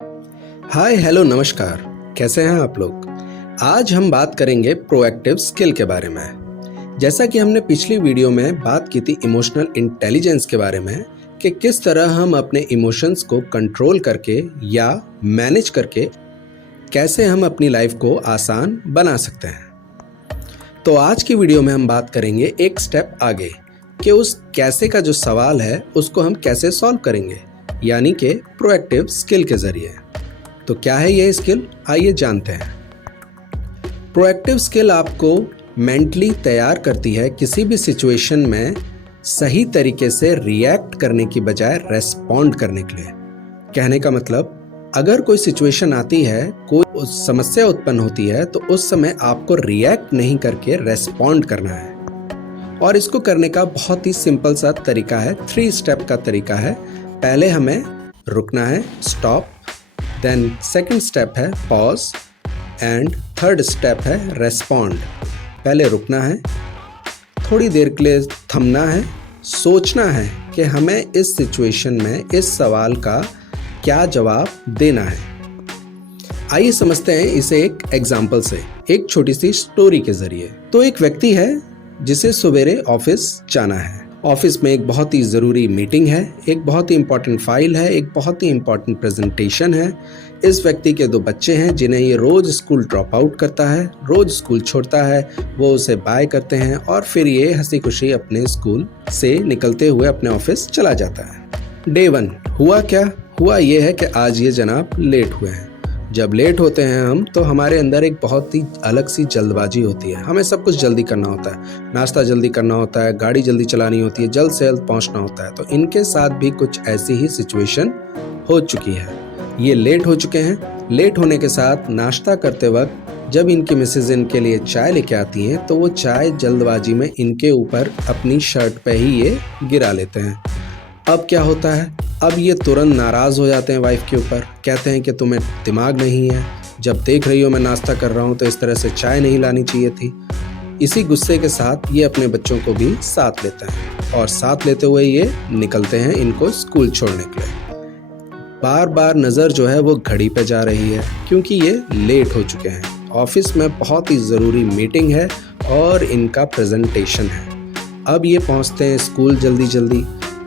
Hi hello नमस्कार। कैसे हैं आप लोग। आज हम बात करेंगे प्रोएक्टिव स्किल के बारे में। जैसा कि हमने पिछली वीडियो में बात की थी इमोशनल इंटेलिजेंस के बारे में कि किस तरह हम अपने इमोशंस को कंट्रोल करके या मैनेज करके कैसे हम अपनी लाइफ को आसान बना सकते हैं। तो आज की वीडियो में हम बात करेंगे एक स्टेप आगे कि उस कैसे का जो सवाल है उसको हम कैसे सॉल्व करेंगे, यानी कि प्रोएक्टिव स्किल के जरिए। तो क्या है ये स्किल, आइए जानते हैं। प्रोएक्टिव स्किल आपको मेंटली तैयार करती है किसी भी सिचुएशन में सही तरीके से रिएक्ट करने की बजाय रेस्पॉन्ड करने के लिए। कहने का मतलब, अगर कोई सिचुएशन आती है, कोई समस्या उत्पन्न होती है, तो उस समय आपको रिएक्ट नहीं करके रेस्पॉन्ड करना है। और इसको करने का बहुत ही सिंपल सा तरीका है, 3 स्टेप का तरीका है। पहले हमें रुकना है, स्टॉप, देन सेकंड स्टेप है पॉज एंड थर्ड स्टेप है रेस्पॉन्ड। पहले रुकना है, थोड़ी देर के लिए थमना है, सोचना है कि हमें इस सिचुएशन में इस सवाल का क्या जवाब देना है। आइए समझते हैं इसे एक एग्जाम्पल से, एक छोटी सी स्टोरी के जरिए। तो एक व्यक्ति है जिसे सवेरे ऑफिस जाना है। ऑफिस में एक बहुत ही ज़रूरी मीटिंग है, एक बहुत ही इंपॉर्टेंट फाइल है, एक बहुत ही इंपॉर्टेंट प्रेजेंटेशन है। इस व्यक्ति के 2 बच्चे हैं जिन्हें ये रोज़ स्कूल ड्रॉप आउट करता है, रोज़ स्कूल छोड़ता है, वो उसे बाय करते हैं और फिर ये हंसी खुशी अपने स्कूल से निकलते हुए अपने ऑफिस चला जाता है। डे 1 हुआ क्या? हुआ ये है कि आज ये जनाब लेट हुए हैं। जब लेट होते हैं हम, तो हमारे अंदर एक बहुत ही अलग सी जल्दबाजी होती है। हमें सब कुछ जल्दी करना होता है, नाश्ता जल्दी करना होता है, गाड़ी जल्दी चलानी होती है, जल्द से जल्द पहुंचना होता है। तो इनके साथ भी कुछ ऐसी ही सिचुएशन हो चुकी है। ये लेट हो चुके हैं। लेट होने के साथ नाश्ता करते वक्त जब इनकी मिसेज इनके लिए चाय लेके आती हैं, तो वो चाय जल्दबाजी में इनके ऊपर अपनी शर्ट पे ही ये गिरा लेते हैं। अब क्या होता है? अब ये तुरंत नाराज़ हो जाते हैं वाइफ के ऊपर। कहते हैं कि तुम्हें दिमाग नहीं है, जब देख रही हो मैं नाश्ता कर रहा हूँ तो इस तरह से चाय नहीं लानी चाहिए थी। इसी गुस्से के साथ ये अपने बच्चों को भी साथ लेते हैं और साथ लेते हुए ये निकलते हैं इनको स्कूल छोड़ने के लिए। बार बार नज़र जो है वो घड़ी पे जा रही है क्योंकि ये लेट हो चुके हैं। ऑफिस में बहुत ही ज़रूरी मीटिंग है और इनका प्रेजेंटेशन है। अब ये पहुँचते हैं स्कूल जल्दी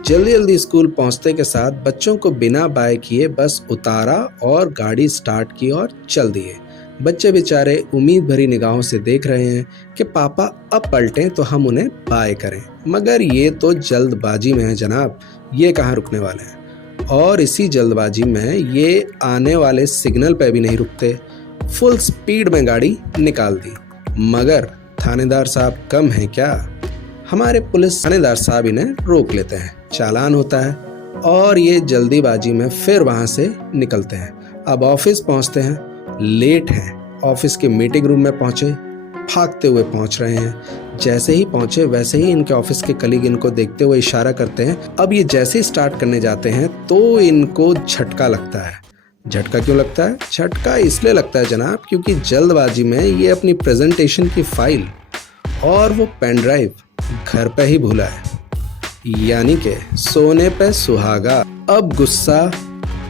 जल्दी स्कूल पहुंचते के साथ बच्चों को बिना बाय किए बस उतारा और गाड़ी स्टार्ट की और चल दिए। बच्चे बेचारे उम्मीद भरी निगाहों से देख रहे हैं कि पापा अब पलटें तो हम उन्हें बाय करें, मगर ये तो जल्दबाजी में है जनाब, ये कहाँ रुकने वाले हैं। और इसी जल्दबाजी में ये आने वाले सिग्नल पे भी नहीं रुकते, फुल स्पीड में गाड़ी निकाल दी। मगर थानेदार साहब कम हैं क्या? हमारे पुलिस थानेदार साहब इन्हें रोक लेते हैं, चालान होता है और ये जल्दीबाजी में फिर वहाँ से निकलते हैं। अब ऑफिस पहुँचते हैं, लेट हैं। ऑफिस के मीटिंग रूम में पहुँचे, भागते हुए पहुँच रहे हैं। जैसे ही पहुँचे वैसे ही इनके ऑफिस के कलीग इनको देखते हुए इशारा करते हैं। अब ये जैसे ही स्टार्ट करने जाते हैं तो इनको झटका लगता है। झटका क्यों लगता है? झटका इसलिए लगता है जनाब क्योंकि जल्दबाजी में ये अपनी प्रेजेंटेशन की फाइल और वो पेन ड्राइव घर पे ही भूला है, यानी कि सोने पे सुहागा। अब गुस्सा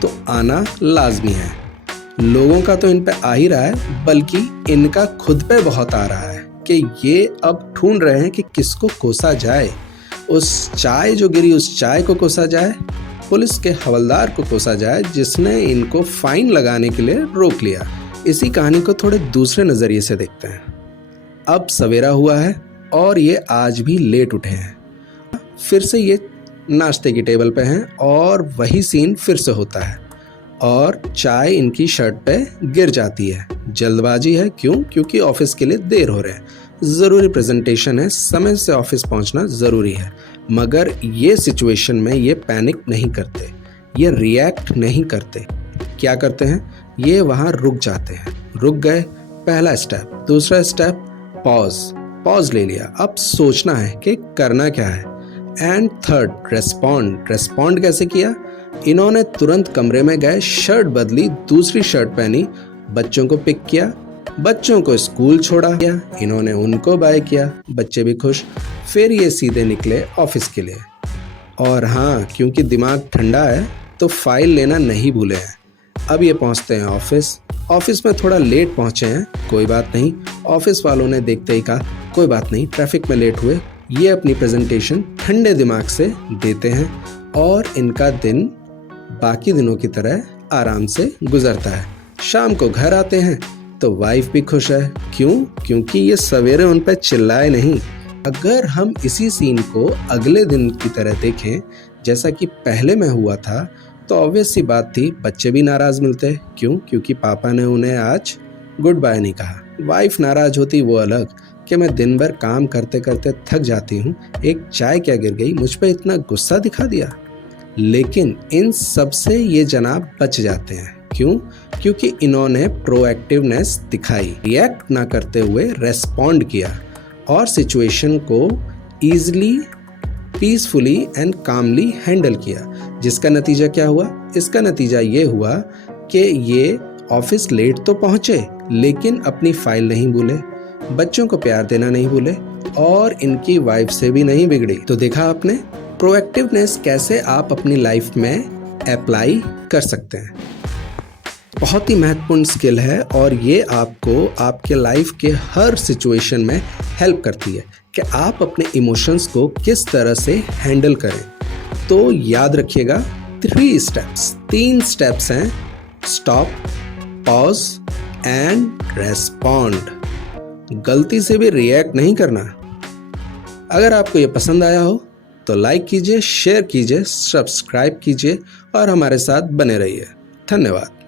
तो आना लाजमी है। लोगों का तो इन पे आ ही रहा है, बल्कि इनका खुद पे बहुत आ रहा है कि ये अब ढूंढ रहे हैं कि किसको कोसा जाए। उस चाय जो गिरी उस चाय को कोसा जाए, पुलिस के हवलदार को कोसा जाए जिसने इनको फाइन लगाने के लिए रोक लिया। इसी कहानी को थोड़े दूसरे नज़रिए से देखते हैं। अब सवेरा हुआ है और ये आज भी लेट उठे हैं। फिर से ये नाश्ते की टेबल पे हैं और वही सीन फिर से होता है और चाय इनकी शर्ट पे गिर जाती है। जल्दबाजी है, क्यों? क्योंकि ऑफिस के लिए देर हो रहे हैं, ज़रूरी प्रेजेंटेशन है, समय से ऑफिस पहुंचना ज़रूरी है। मगर ये सिचुएशन में ये पैनिक नहीं करते, ये रिएक्ट नहीं करते। क्या करते हैं? ये वहाँ रुक जाते हैं। रुक गए, पहला स्टेप। दूसरा स्टेप पॉज ले लिया। अब सोचना है कि करना क्या है। एंड थर्ड रेस्पॉन्ड कैसे किया? इन्होंने तुरंत कमरे में गए, शर्ट बदली, दूसरी शर्ट पहनी, बच्चों को पिक किया, बच्चों को स्कूल छोड़ा, इन्होंने उनको बाय किया, बच्चे भी खुश। फिर ये सीधे निकले ऑफिस के लिए। और हाँ, क्योंकि दिमाग ठंडा है तो फाइल लेना नहीं भूले हैं। अब ये पहुंचते हैं ऑफिस में थोड़ा लेट पहुंचे हैं, कोई बात नहीं। ऑफिस वालों ने देखते ही कहा कोई बात नहीं, ट्रैफिक में लेट हुए। ये अपनी प्रेजेंटेशन ठंडे दिमाग से देते हैं और इनका दिन बाकी दिनों की तरह आराम से गुजरता है। शाम को घर आते हैं तो वाइफ भी खुश है। क्यों? क्योंकि ये सवेरे उन पर चिल्लाए नहीं। अगर हम इसी सीन को अगले दिन की तरह देखें जैसा कि पहले में हुआ था, तो ऑब्वियस सी बात थी, बच्चे भी नाराज मिलते। क्यों? क्योंकि पापा ने उन्हें आज गुड बाय नहीं कहा। वाइफ नाराज होती वो अलग कि मैं दिन भर काम करते करते थक जाती हूँ, एक चाय क्या गिर गई, मुझ पर इतना गुस्सा दिखा दिया। लेकिन इन सब से ये जनाब बच जाते हैं। क्यों? क्योंकि इन्होंने प्रोएक्टिवनेस दिखाई, रिएक्ट ना करते हुए रेस्पॉन्ड किया और सिचुएशन को easily, peacefully and calmly handle किया। जिसका नतीजा क्या हुआ? इसका नतीजा ये हुआ कि ये ऑफिस लेट तो पहुंचे लेकिन अपनी फाइल नहीं भूले, बच्चों को प्यार देना नहीं भूले और इनकी वाइफ से भी नहीं बिगड़ी। तो देखा आपने प्रोएक्टिवनेस कैसे आप अपनी लाइफ में अप्लाई कर सकते हैं। बहुत ही महत्वपूर्ण स्किल है और ये आपको आपके लाइफ के हर सिचुएशन में हेल्प करती है कि आप अपने इमोशंस को किस तरह से हैंडल करें। तो याद रखिएगा 3 स्टेप्स हैं, स्टॉप, पॉज एंड रेस्पॉन्ड। गलती से भी रिएक्ट नहीं करना। अगर आपको ये पसंद आया हो तो लाइक कीजिए, शेयर कीजिए, सब्सक्राइब कीजिए और हमारे साथ बने रहिए। धन्यवाद।